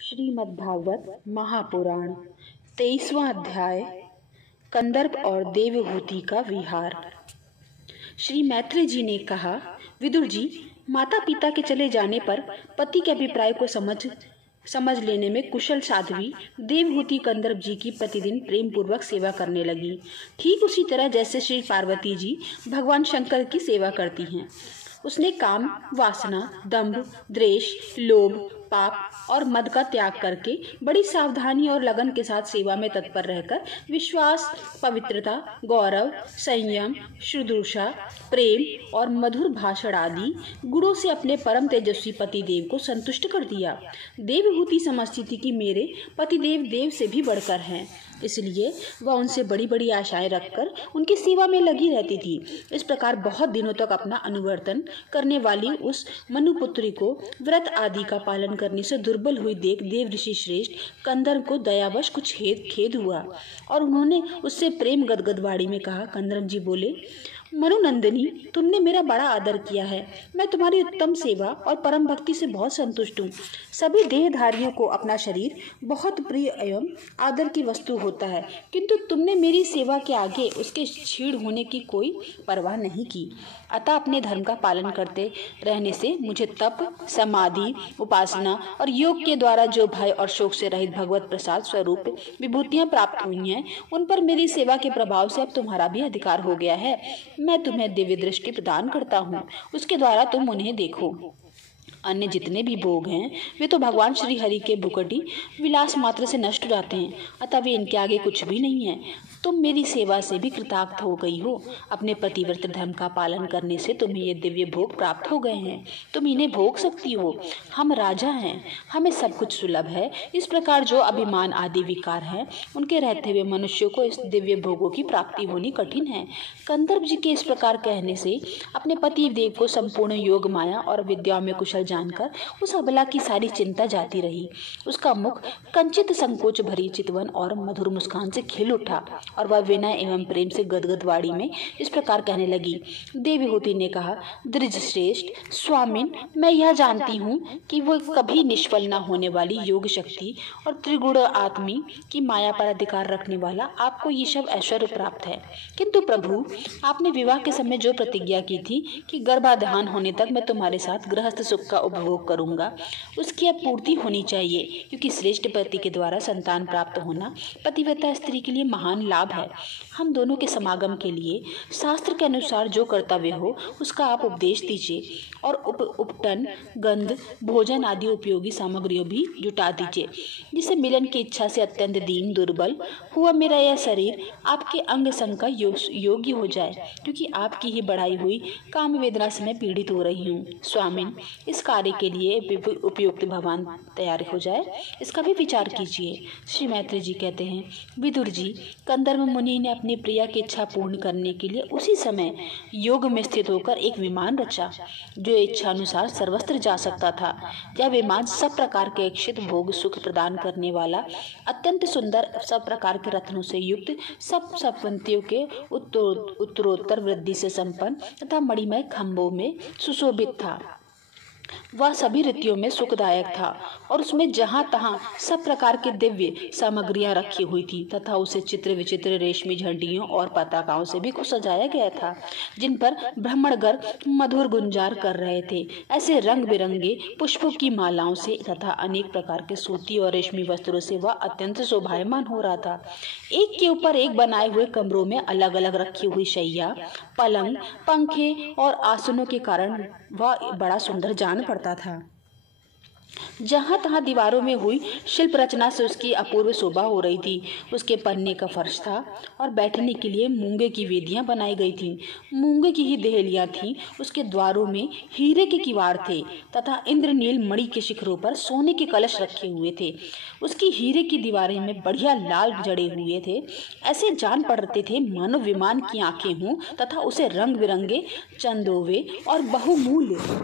श्रीमद्भागवत महापुराण 23वां अध्याय कंदर्प और देवहूति का विहार। श्री मैत्री जी ने कहा, विदुर जी, माता पिता के चले जाने पर पति के अभिप्राय को समझ लेने में कुशल साध्वी देवहूति कंदर्प जी की प्रतिदिन प्रेम पूर्वक सेवा करने लगी, ठीक उसी तरह जैसे श्री पार्वती जी भगवान शंकर की सेवा करती हैं। उसने काम, वासना, दंभ, द्वेष, लोभ, पाप और मद का त्याग करके बड़ी सावधानी और लगन के साथ सेवा में तत्पर रहकर विश्वास, पवित्रता, गौरव, संयम, शुश्रूषा, प्रेम और मधुर भाषण आदि गुणों से अपने परम तेजस्वी पतिदेव को संतुष्ट कर दिया। देवहूति समझती थी कि मेरे पतिदेव देव से भी बढ़कर हैं, इसलिए वह उनसे बड़ी बड़ी आशाएं रखकर उनकी सेवा में लगी रहती थी। इस प्रकार बहुत दिनों तक अपना अनुवर्तन करने वाली उस मनुपुत्री को व्रत आदि का पालन करने से दुर्बल हुई देख देव ऋषि श्रेष्ठ कंदर्प को दयावश कुछ खेद हुआ और उन्होंने उससे प्रेम गदगद वाणी में कहा। कंदर्प जी बोले, मनुनंदिनी, तुमने मेरा बड़ा आदर किया है। मैं तुम्हारी उत्तम सेवा और परम भक्ति से बहुत संतुष्ट हूँ। सभी देहधारियों को अपना शरीर बहुत प्रिय एवं आदर की वस्तु होता है, किंतु तुमने मेरी सेवा के आगे उसके क्षीण होने की कोई परवाह नहीं की। अतः अपने धर्म का पालन करते रहने से मुझे तप, समाधि, उपासना और योग के द्वारा जो भय और शोक से रहित भगवत प्रसाद स्वरूप विभूतियां प्राप्त हुई हैं, उन पर मेरी सेवा के प्रभाव से अब तुम्हारा भी अधिकार हो गया है। मैं तुम्हें दिव्य दृष्टि प्रदान करता हूँ, उसके द्वारा तुम उन्हें देखो। अन्य जितने भी भोग हैं वे तो भगवान श्री हरि के भुकटी विलास मात्र से नष्ट हो जाते हैं, अतः वे इनके आगे कुछ भी नहीं है। तुम मेरी सेवा से भी कृतार्थ हो गई हो। अपने पतिव्रत धर्म का पालन करने से तुम्हें ये दिव्य भोग प्राप्त हो गए हैं, तुम इन्हें भोग सकती हो। हम राजा हैं, हमें सब कुछ सुलभ है। इस प्रकार जो अभिमान आदि विकार हैं, उनके रहते हुए मनुष्य को इस दिव्य भोगों की प्राप्ति होनी कठिन है। कंदर्प जी के इस प्रकार कहने से अपने पति देव को संपूर्ण योग माया और विद्याओं में कुशल जानकर उस अबला की सारी चिंता जाती रही। उसका मुख कंचित संकोच भरी चितवन और मधुर मुस्कान से खिल उठा और वह विनय एवं प्रेम से गदगद वाणी में इस प्रकार कहने लगी। देवहूति ने कहा, द्विज श्रेष्ठ स्वामिन, मैं यह जानती हूँ कि वो कभी निष्फल न होने वाली योग शक्ति और त्रिगुण आत्मी की माया पर अधिकार रखने वाला आपको ये सब ऐश्वर्य प्राप्त है। किंतु प्रभु, आपने विवाह के समय जो प्रतिज्ञा की थी कि गर्भाधान होने तक मैं तुम्हारे साथ गृहस्थ सुख का उपभोग करूंगा, उसकी अब पूर्ति होनी चाहिए, क्योंकि श्रेष्ठ पति के द्वारा संतान प्राप्त होना पतिव्रता स्त्री के लिए महान लाभ है। हम दोनों के समागम के लिए शास्त्र के अनुसार जो कर्तव्य हो उसका आप उपदेश दीजिए और उपटन, गंध, भोजन आदि उपयोगी सामग्रियों भी जुटा दीजिए, जिससे मिलन की इच्छा से अत्यंत दीन दुर्बल हुआ मेरा यह शरीर आपके अंग संग का योग्य हो जाए, क्योंकि आपकी ही बढ़ाई हुई काम वेदना से मैं पीड़ित हो रही हूँ। स्वामिन, इस कार्य के लिए उपयुक्त भगवान तैयार हो जाए, इसका भी विचार कीजिए। श्री मैत्री जी कहते हैं, विदुर जी, कंदर्प मुनि ने अपनी प्रिया की इच्छा पूर्ण करने के लिए उसी समय योग में स्थित होकर एक विमान रचा, जो इच्छा अनुसार सर्वत्र जा सकता था। यह विमान सब प्रकार के इच्छित भोग सुख प्रदान करने वाला, अत्यंत सुंदर, सब प्रकार के रत्नों से युक्त, सब संपत्तियों के उत्तरोत्तर वृद्धि से संपन्न तथा मणिमय खंभों में सुशोभित था। वह सभी रीतियों में सुखदायक था और उसमें जहां तहां सब प्रकार के दिव्य सामग्रियां रखी हुई थी तथा उसे चित्र विचित्र रेशमी झंडियों और पताकाओं से भी सजाया गया था, जिन पर ब्राह्मणगण मधुर गुंजार कर रहे थे। ऐसे रंग बिरंगे पुष्पों की मालाओं से तथा अनेक प्रकार के सूती और रेशमी वस्त्रों से वह अत्यंत शोभायमान हो रहा था। एक के ऊपर एक बनाए हुए कमरों में अलग अलग रखी हुई शैया, पलंग, पंखे और आसनों के कारण वह बड़ा सुंदर जान पड़ता था। जहां तहां दीवारों में हुई शिल्प रचना से उसकी अपूर्व शोभा हो रही थी। उसके पन्ने का फर्श था और बैठने के लिए मूंगे की वेदियां बनाई गई थीं। मूंगे की ही देहलियां थीं। उसके द्वारों में हीरे के किवाड़ थे तथा इंद्रनील मणि के शिखरों पर सोने के कलश रखे हुए थे। उसकी हीरे की दीवारें में बढ़िया लाल जड़े हुए थे। ऐसे जान पड़ते थे मानो विमान की आंखें हों तथा उसे रंग बिरंगे चंदोवे और बहुमूल्य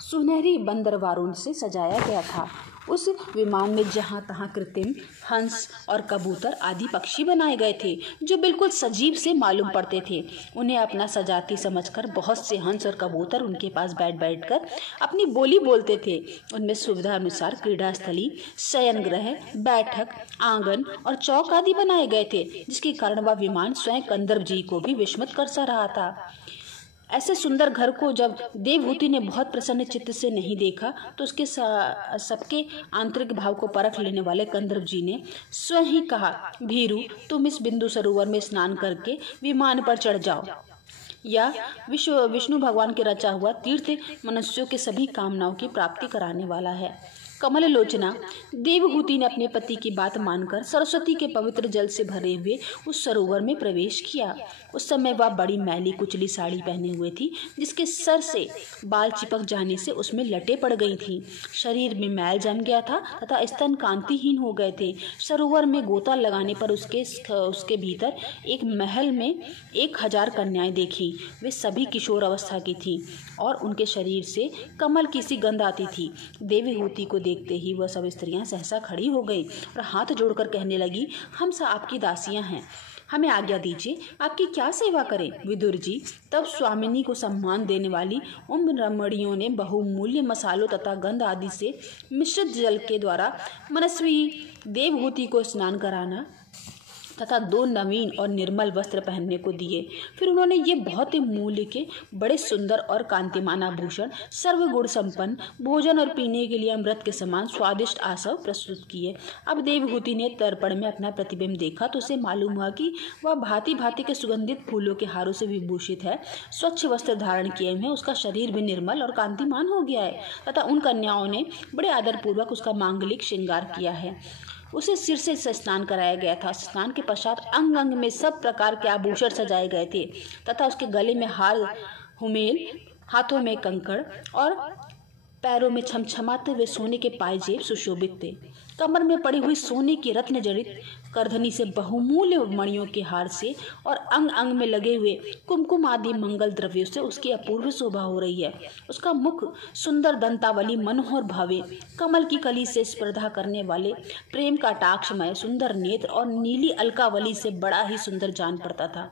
सुनहरी बंदरवारों से सजाया गया था। उस विमान में जहाँ तहाँ कृत्रिम हंस और कबूतर आदि पक्षी बनाए गए थे जो बिल्कुल सजीव से मालूम पड़ते थे। उन्हें अपना सजाती समझकर बहुत से हंस और कबूतर उनके पास बैठकर अपनी बोली बोलते थे। उनमें सुविधा अनुसार क्रीड़ा स्थली, शयन गृह, बैठक, आंगन और चौक आदि बनाए गए थे, जिसके कारण वह विमान स्वयं कंदर्प जी को भी विस्मित कर सा रहा था। ऐसे सुंदर घर को जब देवहूति ने बहुत प्रसन्न चित्त से नहीं देखा तो उसके सबके आंतरिक भाव को परख लेने वाले कंदर्प जी ने स्वयं ही कहा, भीरू, तुम इस बिंदु सरोवर में स्नान करके विमान पर चढ़ जाओ। या विष्णु भगवान के रचा हुआ तीर्थ मनुष्यों के सभी कामनाओं की प्राप्ति कराने वाला है। कमल लोचना देवहूति ने अपने पति की बात मानकर सरस्वती के पवित्र जल से भरे हुए उस सरोवर में प्रवेश किया। उस समय वह बड़ी मैली कुचली साड़ी पहने हुए थी, जिसके सर से बाल चिपक जाने से उसमें लटें पड़ गई थीं। शरीर में मैल जम गया था तथा स्तन कांतिहीन हो गए थे। सरोवर में गोता लगाने पर उसके भीतर एक महल में 1000 कन्याएं देखी। वे सभी किशोर अवस्था की थीं और उनके शरीर से कमल की सी गंध आती थी। देवहूति को देखते ही वह सब स्त्रियां सहसा खड़ी हो गई और हाथ जोड़कर कहने लगी, हम सब आपकी दासियां हैं, हमें आज्ञा दीजिए, आपकी क्या सेवा करें। विदुर जी, तब स्वामिनी को सम्मान देने वाली उन रमणियों ने बहुमूल्य मसालों तथा गंध आदि से मिश्रित जल के द्वारा मनस्वी देवहूति को स्नान कराना तथा 2 नवीन और निर्मल वस्त्र पहनने को दिए। फिर उन्होंने ये बहुत ही मूल्य के बड़े सुंदर और कांतिमान आभूषण, सर्वगुण संपन्न भोजन और पीने के लिए अमृत के समान स्वादिष्ट आसव प्रस्तुत किए। अब देवहूति ने दर्पण में अपना प्रतिबिंब देखा तो उसे मालूम हुआ कि वह भांति भांति के सुगंधित फूलों के हारों से विभूषित है, स्वच्छ वस्त्र धारण किए हुए, उसका शरीर भी निर्मल और कांतिमान हो गया है तथा उन कन्याओं ने बड़े आदरपूर्वक उसका मांगलिक श्रृंगार किया है। उसे सिर से स्नान कराया गया था। स्नान के पश्चात अंग अंग में सब प्रकार के आभूषण सजाए गए थे तथा उसके गले में हार हुमेल, हाथों में कंकड़ और पैरों में छमछमाते हुए सोने के पायजेब सुशोभित थे। कमर में पड़ी हुई सोने की रत्न जड़ित करधनी से बहुमूल्य मणियों के हार से और अंग अंग में लगे हुए कुमकुम आदि मंगल द्रव्यों से उसकी अपूर्व शोभा हो रही है। उसका मुख सुंदर दंतावली मनोहर भावे, कमल की कली से स्पर्धा करने वाले प्रेम का टाक्षमय सुंदर नेत्र और नीली अलकावली से बड़ा ही सुंदर जान पड़ता था।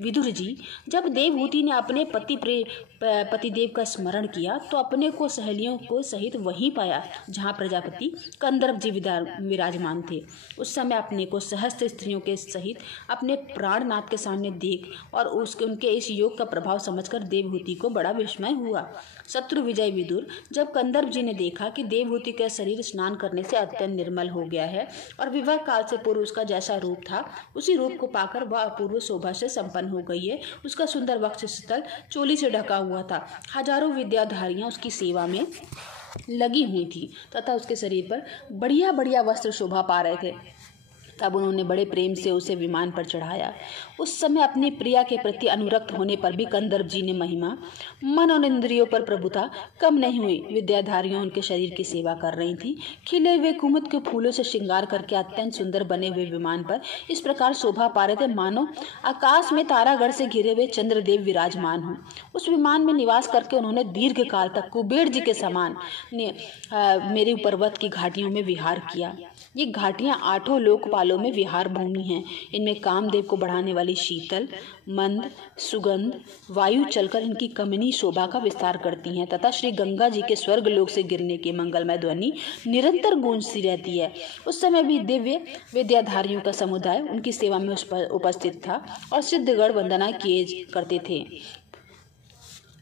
विदुर जी, जब देवहूति ने अपने पतिदेव का स्मरण किया तो अपने को सहेलियों को सहित वहीं पाया जहाँ प्रजापति कंदर्प जी विराजमान थे। उस समय अपने को सहस्त्र स्त्रियों के सहित अपने प्राणनाथ के सामने देख और उनके इस योग का प्रभाव समझकर देवहूति को बड़ा विस्मय हुआ। शत्रु विजय विदुर, जब कंदर्प जी ने देखा कि देवहूति का शरीर स्नान करने से अत्यंत निर्मल हो गया है और विवाह काल से पूर्व उसका जैसा रूप था उसी रूप को पाकर वह अपूर्व शोभा से संपन्न हो गई है। उसका सुंदर वक्षस्थल चोली से ढका हुआ था। हजारों विद्याधारियां उसकी सेवा में लगी हुई थी तथा उसके शरीर पर बढ़िया बढ़िया वस्त्र शोभा पा रहे थे। तब उन्होंने बड़े प्रेम से उसे विमान पर चढ़ाया। उस समय अपनी प्रिया के प्रति अनुरक्त होने पर भी कंदर्प जी ने महिमा, मन और इंद्रियों पर प्रभुता कम नहीं हुई। विद्याधारियों उनके शरीर की सेवा कर रही थी। खिले हुए कुमुद के फूलों से श्रृंगार करके अत्यंत सुंदर बने हुए विमान पर इस प्रकार शोभा पा रहे थे मानो आकाश में तारागढ़ से घिरे हुए चंद्रदेव विराजमान हो। उस विमान में निवास करके उन्होंने दीर्घ काल तक कुबेर जी के समान मेरु पर्वत की घाटियों में विहार किया। ये घाटियां 8 लोकपालों में विहार भूमि हैं। इनमें कामदेव को बढ़ाने वाली शीतल, मंद, सुगंध वायु चलकर इनकी कमनीय शोभा का विस्तार करती हैं तथा श्री गंगा जी के स्वर्ग लोक से गिरने की मंगलमय ध्वनि निरंतर गूंजती रहती है। उस समय भी दिव्य विद्याधारियों का समुदाय उनकी सेवा में उपस्थित था और सिद्धगढ़ वंदना किए करते थे।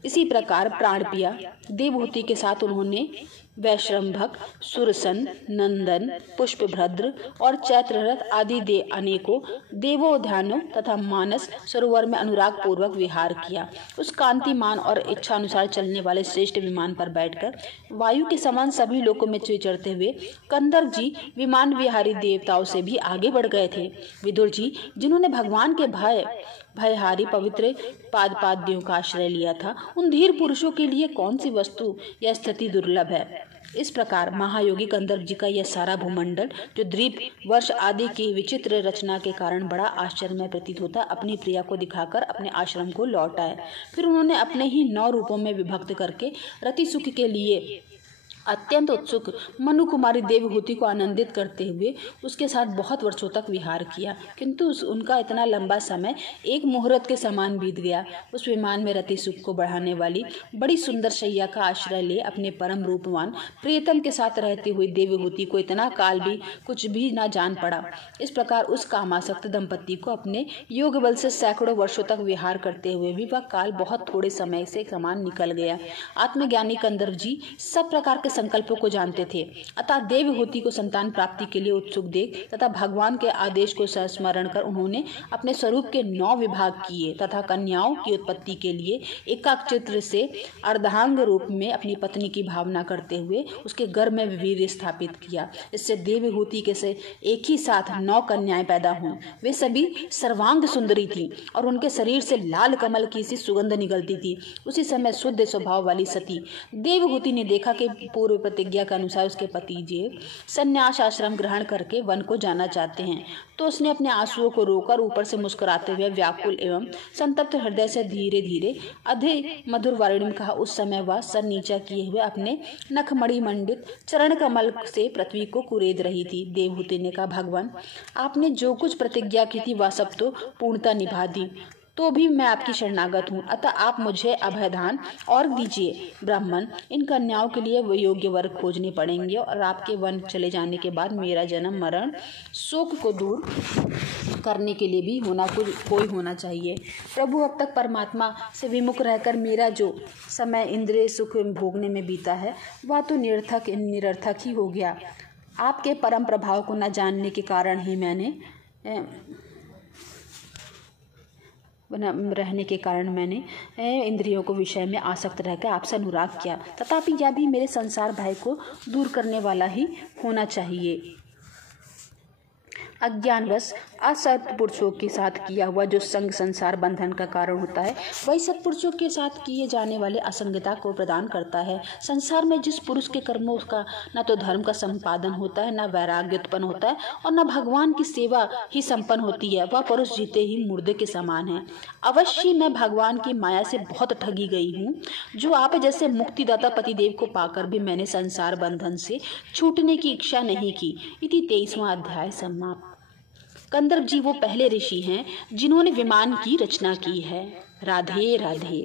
इसी प्रकार प्राणप्रिया देवहूति के साथ उन्होंने वैश्रम्भक, सुरसन, नंदन, पुष्पभद्र और चैत्ररथ आदि अनेकों देवोद्यानों तथा मानस सरोवर में अनुराग पूर्वक विहार किया। उस कांतिमान और इच्छानुसार चलने वाले श्रेष्ठ विमान पर बैठकर वायु के समान सभी लोकों में विचरते हुए कंदर्प जी विमान विहारी देवताओं से भी आगे बढ़ गए थे। विदुर जी, जिन्होंने भगवान के भयहारी पवित्र पादपाद्यों का आश्रय लिया था, उन धीर पुरुषों के लिए कौन सी वस्तु या स्थिति दुर्लभ है। इस प्रकार महायोगी कंदर्प जी का यह सारा भूमंडल, जो द्वीप वर्ष आदि की विचित्र रचना के कारण बड़ा आश्चर्यमय प्रतीत होता, अपनी प्रिया को दिखाकर अपने आश्रम को लौट आए। फिर उन्होंने अपने ही 9 रूपों में विभक्त करके रति सुख के लिए अत्यंत उत्सुक मनु कुमारी देवहूति को आनंदित करते हुए उसके साथ बहुत वर्षों तक विहार किया, किंतु उनका इतना लंबा समय एक मुहूर्त के समान बीत गया। उस विमान में रति सुख को बढ़ाने वाली बड़ी सुंदर शैया का आश्रय ले अपने परम रूपवान प्रियतम के साथ रहती हुई देवहूति को इतना काल भी कुछ भी न जान पड़ा। इस प्रकार उस कामासक्त दंपति को अपने योग बल से सैकड़ों वर्षों तक विहार करते हुए भी वह काल बहुत थोड़े समय से समान निकल गया। आत्मज्ञानी कंदर्प जी सब प्रकार के संकल्पों को जानते थे, अतः देवहूति को संतान प्राप्ति के लिए उत्सुक देख तथा भगवान के आदेश को स्मरण कर उन्होंने अपने स्वरूप के 9 विभाग किए तथा कन्याओं की उत्पत्ति के लिए एकाक चित्र से अर्धांग रूप में अपनी पत्नी की भावना करते हुए उसके गर्भ में वीर्य स्थापित किया। इससे देवहूति के से एक ही साथ 9 कन्याएं पैदा हुई। वे सभी सर्वांग सुंदरी थी और उनके शरीर से लाल कमल की सी सुगंध निकलती थी। उसी समय शुद्ध स्वभाव वाली सती देवहूति ने देखा कि पूर्व प्रतिज्ञा के अनुसार उसके पति जी संन्यास आश्रम ग्रहण करके वन को जाना चाहते हैं, तो उसने अपने आंसुओं को रोकर ऊपर से मुस्कुराते हुए व्याकुल एवं संतप्त हृदय से धीरे धीरे अधिक मधुर वाणी में कहा। उस समय वह सर नीचा किए हुए अपने नखमणि मंडित चरण कमल से पृथ्वी को कुरेद रही थी। देवहूति ने कहा, भगवान, आपने जो कुछ प्रतिज्ञा की थी वह सब तो पूर्णतः निभा दी, तो भी मैं आपकी शरणागत हूँ, अतः आप मुझे अभयदान और दीजिए। ब्राह्मण, इन कन्याओं के लिए योग्य वर खोजने पड़ेंगे और आपके वन चले जाने के बाद मेरा जन्म मरण शोक को दूर करने के लिए भी कोई होना चाहिए। प्रभु, अब तक परमात्मा से विमुख रहकर मेरा जो समय इंद्रिय सुख भोगने में बीता है वह तो निरर्थक ही हो गया। आपके परम प्रभाव को न जानने के कारण ही मैंने इंद्रियों को विषय में आसक्त रहकर आपसे अनुराग किया। तथापि यह भी मेरे संसार भय को दूर करने वाला ही होना चाहिए। अज्ञानवश असत्पुरुषों के साथ किया हुआ जो संग संसार बंधन का कारण होता है, वही सत्पुरुषों के साथ किए जाने वाले असंगता को प्रदान करता है। संसार में जिस पुरुष के कर्मों का न तो धर्म का संपादन होता है, न वैराग्य उत्पन्न होता है और न भगवान की सेवा ही संपन्न होती है, वह पुरुष जीते ही मुर्दे के समान है। अवश्य मैं भगवान की माया से बहुत ठगी गई हूँ, जो आप जैसे मुक्तिदाता पतिदेव को पाकर भी मैंने संसार बंधन से छूटने की इच्छा नहीं की। इति 23वां अध्याय समाप्त। कंदर्प जी वो पहले ऋषि हैं जिन्होंने विमान की रचना की है। राधे राधे।